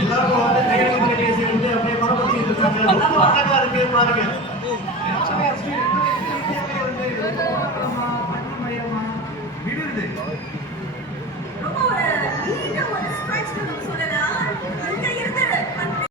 எல்லாரும் வந்து கையெழுத்து கட்டியை சேர்ந்து அப்படியே படம் வச்சுட்டு இருக்காங்க. ரொம்ப அழகா இருக்கு பாருங்க. ரொம்ப ஒரு நீட்ட ஒரு ஸ்ட்ரெச் சொல்லலாம்.